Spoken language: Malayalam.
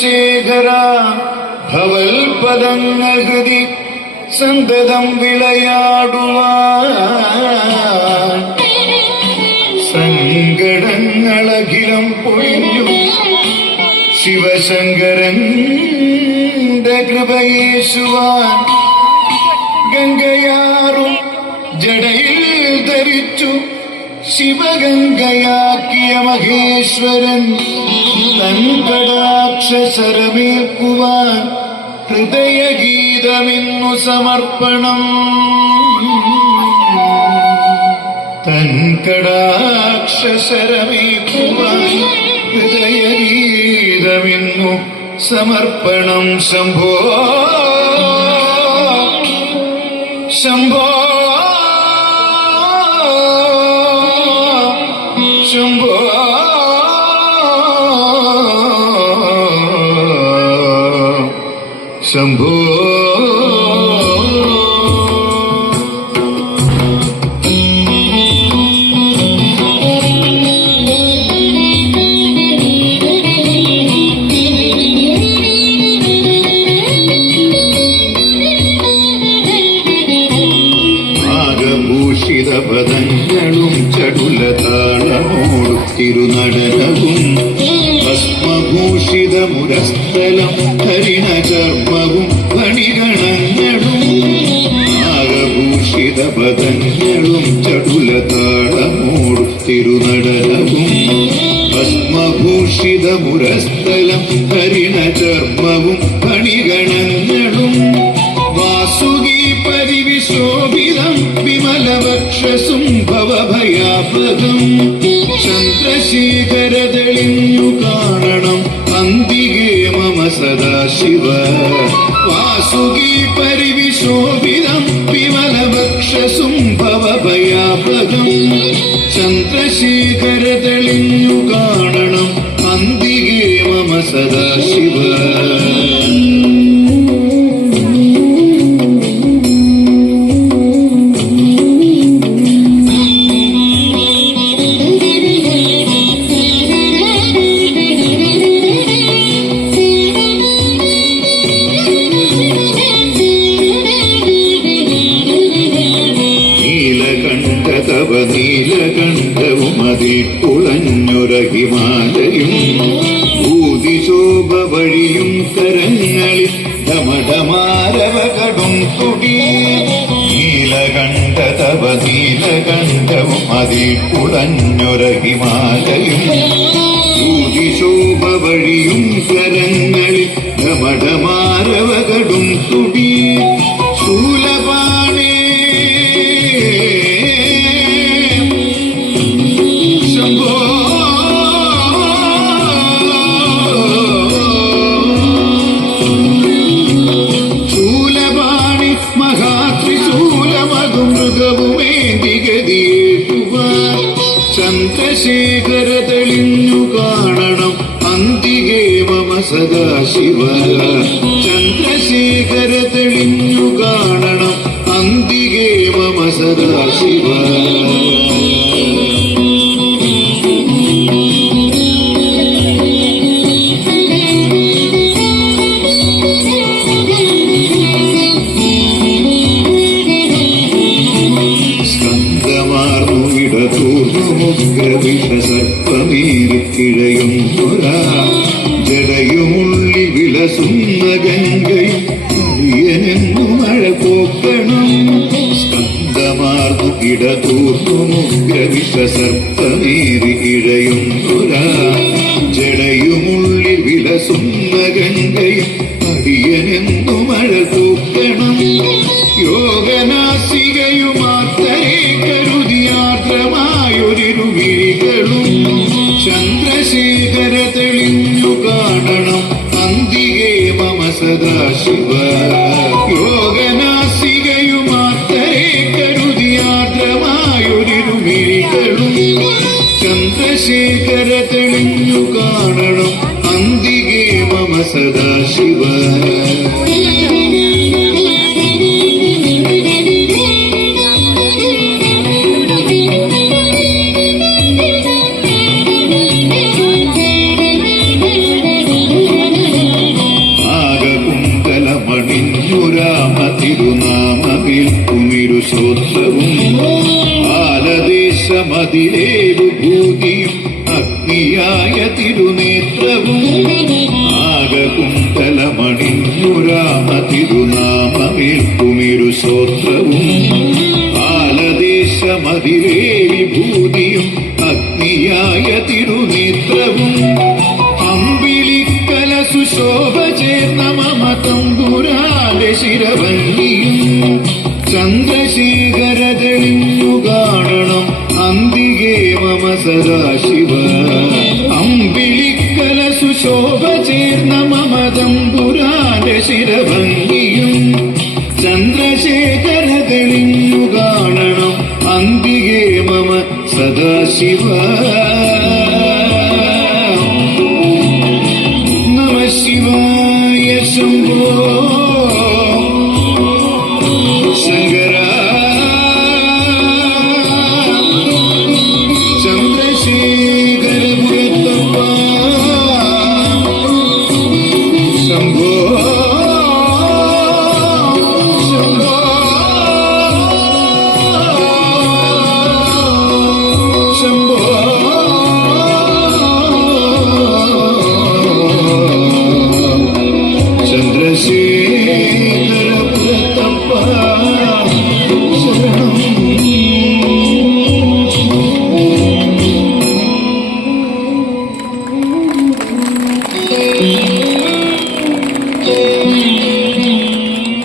ചന്ദ്രശേഖര ഭവൽപദങ്ങൾ ഹൃതി സന്തതം വിളയാടുവാൻ. സങ്കടങ്ങളഖിലം പൊഴിഞ്ഞു ശിവശങ്കരന്റെ കൃപയേശുവാൻ. ഗംഗയാറും ജടയിൽ ധരിച്ചു ശിവഗംഗയാക്കിയ മഹേശ്വരൻ തൻകടാക്ഷരമേൽക്കുവാൻ ഹൃദയഗീതമിന്നു സമർപ്പണം. തൻകടാക്ഷരമേൽക്കുവാൻ ഹൃദയഗീതമിന്നു സമർപ്പണം. ശംഭോ. ശംഭോ. ശംഭോ. ആകഭൂഷിത പദങ്ങളും ചടുല താളമോടു തിരുനടനവും ഭസ്മഭൂഷിത മുരസ്ഥലം ഹരിണ ചർമ്മവും ഫണിഗണങ്ങളും ആകഭൂഷിത പദങ്ങളും ചടുല താളമോടു തിരുനടനവും ഭസ്മഭൂഷിത മുരസ്ഥലം ഹരിണ ചർമ്മവും ഫണിഗണങ്ങളും വാസുകി പരിവിശോഭിതം വിമലവക്ഷസും ഭവഭയാപദം മമ സദാശിവ. വാസുകി പരിവിശോഭിതം വിമലവക്ഷസും ചന്ദ്രശേഖര തെളിഞ്ഞു കാണണം അന്തികേ മമ സദാശിവ. ഹിമാലയും ഭൂതിശോഭ വഴിയും കരങ്ങളിൽ ഡമഡമാരവ കടും. തുടി നീലകണ്ഠ തവ നീലകണ്ഠവും അതിൽ കുടഞ്ഞൊര ഹിമാലയും ഭൂതിശോഭ വഴിയും കരങ്ങളിൽ ഡമഡമാരവ കടും. തുടി ശൂലപാണേ கிழையும் ஜடையும் உள்ளி விளசும் സ്കന്ധമാർന്നു ഇടതൂർന്നു മുഗ്രവിഷ സർപ്പമേറി ഇഴയുന്നൊരാ. ജടയുമുള്ളിൽ വിലസുന്ന ഗംഗയും അടിയനെന്നു മഴ തൂക്കണം. യോഗനാസികയുമാത്രേ കരുതിയാത്രമായൊരിരുവിഴികളും ചന്ദ്രശേഖര തെളിഞ്ഞു കാണണം അന്തികേ മമ സദാശിവ യോഗനാസികയുമാത്രേ സോത്രവും ആലദേശമതിലേതു ഭൂതിയും അഗ്നിയായ തിരുനേത്രവും. ആകകുണ്ടലമണിഞ്ഞുരാമ തിരുനാമമേൽക്കുമിരു സോത്രവും ബാലദേശമതിലേ വിഭൂതിയും അഗ്നിയായ തിരുനേത്രവും. സദാശിവ അമ്പിളിക്കല സുശോഭ ചേർന്ന മമ തമ്പുരാന്റെ ശിരഭംഗിയും ചന്ദ്രശേഖര തെളിഞ്ഞു കാണണം അന്തികേ മമ സദാശിവ.